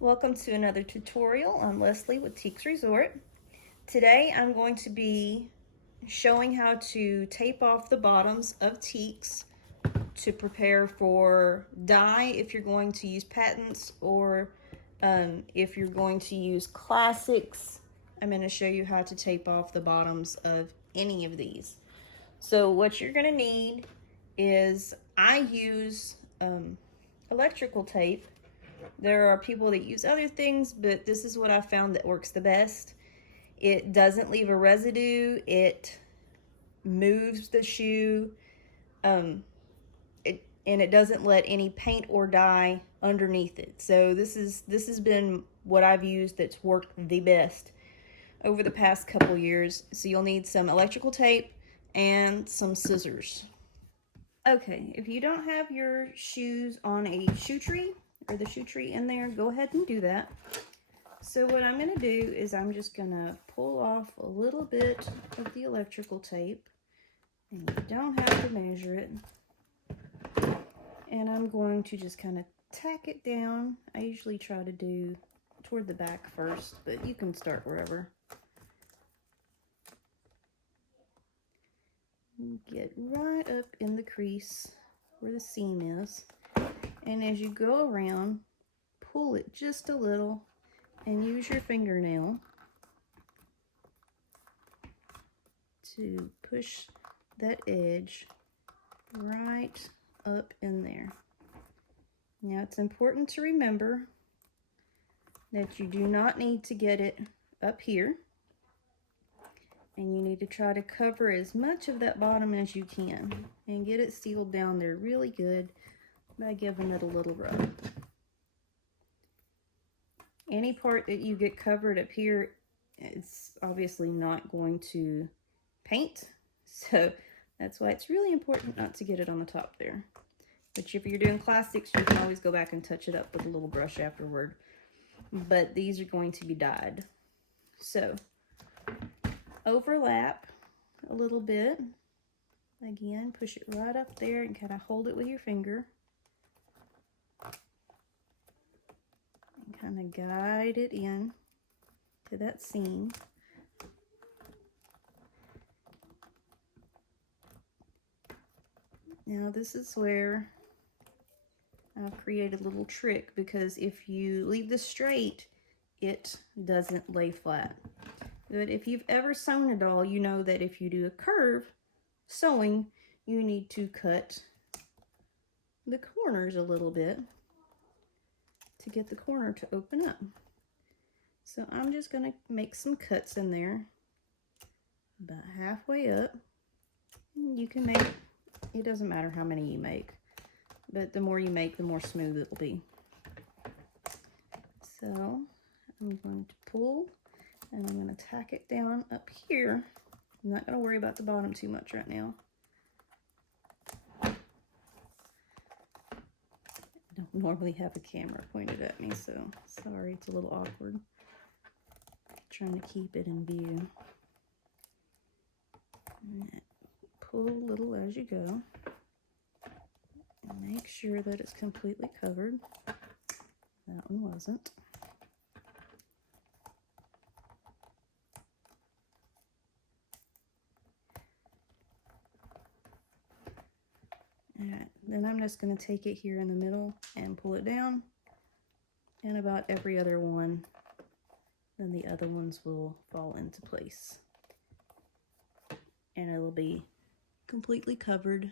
Welcome to another tutorial on Leslie with Tieks Resort. Today I'm going to be showing how to tape off the bottoms of teaks to prepare for dye if you're going to use patents, or if you're going to use classics. I'm going to show you how to tape off the bottoms of any of these. So what you're going to need is, I use electrical tape. There are people that use other things, but this is what I found that works the best. It doesn't leave a residue. It moves the shoe. And it doesn't let any paint or dye underneath it. So this has been what I've used that's worked the best over the past couple years. So you'll need some electrical tape and some scissors. Okay, if you don't have your shoes on a shoe tree, or the shoe tree in there, go ahead and do that. So what I'm going to do is I'm just going to pull off a little bit of the electrical tape, and you don't have to measure it. And I'm going to just kind of tack it down. I usually try to do toward the back first, but you can start wherever. Get right up in the crease where the seam is. And as you go around, pull it just a little and use your fingernail to push that edge right up in there. Now it's important to remember that you do not need to get it up here, and you need to try to cover as much of that bottom as you can and get it sealed down there really good by giving it a little rub. Any part that you get covered up here, it's obviously not going to paint, so that's why it's really important not to get it on the top there. But if you're doing classics, you can always go back and touch it up with a little brush afterward. But these are going to be dyed. So overlap a little bit. Again, push it right up there and kind of hold it with your finger. And kind of guide it in to that seam. Now this is where I've created a little trick, because if you leave this straight, it doesn't lay flat. But if you've ever sewn at all, you know that if you do a curve sewing, you need to cut the corners a little bit to get the corner to open up. So I'm just going to make some cuts in there about halfway up. You can make, it doesn't matter how many you make, but the more you make, the more smooth it will be. So I'm going to pull, and I'm going to tack it down up here. I'm not going to worry about the bottom too much right now. I don't normally have a camera pointed at me, so sorry, it's a little awkward. Trying to keep it in view. And pull a little as you go. And make sure that it's completely covered. That one wasn't. Alright, then I'm just going to take it here in the middle and pull it down, and about every other one, then the other ones will fall into place. And it'll be completely covered,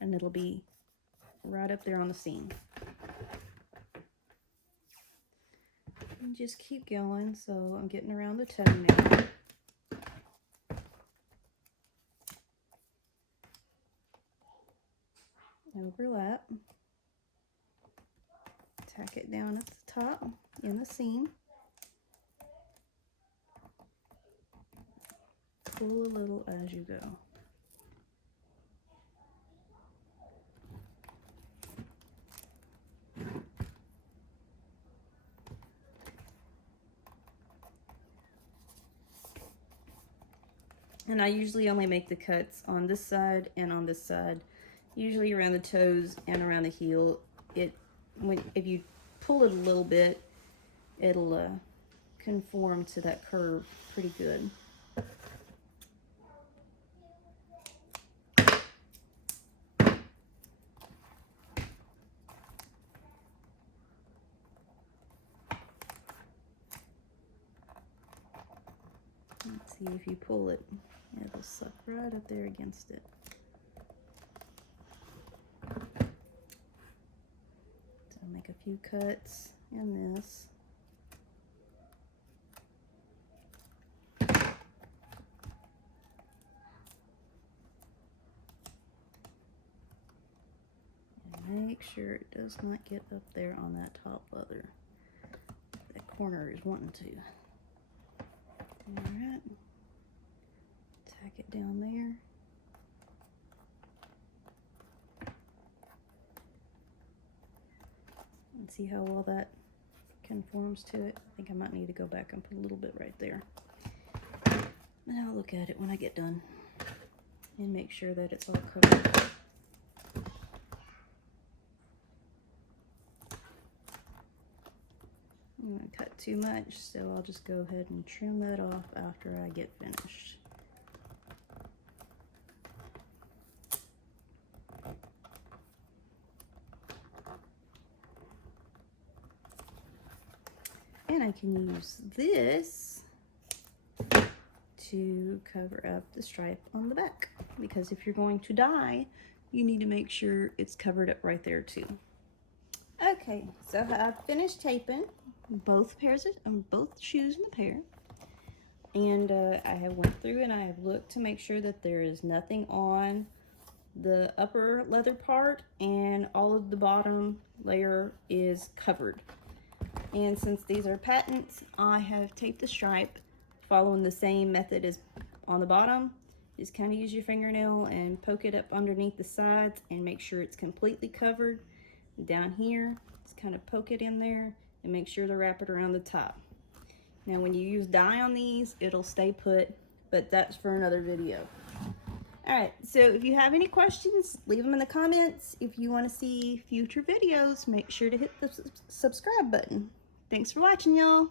and it'll be right up there on the seam. And just keep going. So I'm getting around the toe now. Overlap, tack it down at the top in the seam, pull a little as you go. And I usually only make the cuts on this side and on this side, usually around the toes and around the heel. If you pull it a little bit, it'll conform to that curve pretty good. Let's see, if you pull it, it'll suck right up there against it. So I'll make a few cuts in this. And make sure it does not get up there on that top leather. That corner is wanting to. Alright, tack it down there. And see how well that conforms to it. I think I might need to go back and put a little bit right there. And I'll look at it when I get done and make sure that it's all covered. I'm going to cut too much, so I'll just go ahead and trim that off after I get finished. And I can use this to cover up the stripe on the back, because if you're going to dye, you need to make sure it's covered up right there too. Okay, so I've finished taping both shoes in the pair, and I have went through and I have looked to make sure that there is nothing on the upper leather part, and all of the bottom layer is covered. And since these are patents, I have taped the stripe following the same method as on the bottom. Just kind of use your fingernail and poke it up underneath the sides and make sure it's completely covered. Down here, just kind of poke it in there and make sure to wrap it around the top. Now when you use dye on these, it'll stay put, but that's for another video. Alright, so if you have any questions, leave them in the comments. If you want to see future videos, make sure to hit the subscribe button. Thanks for watching, y'all.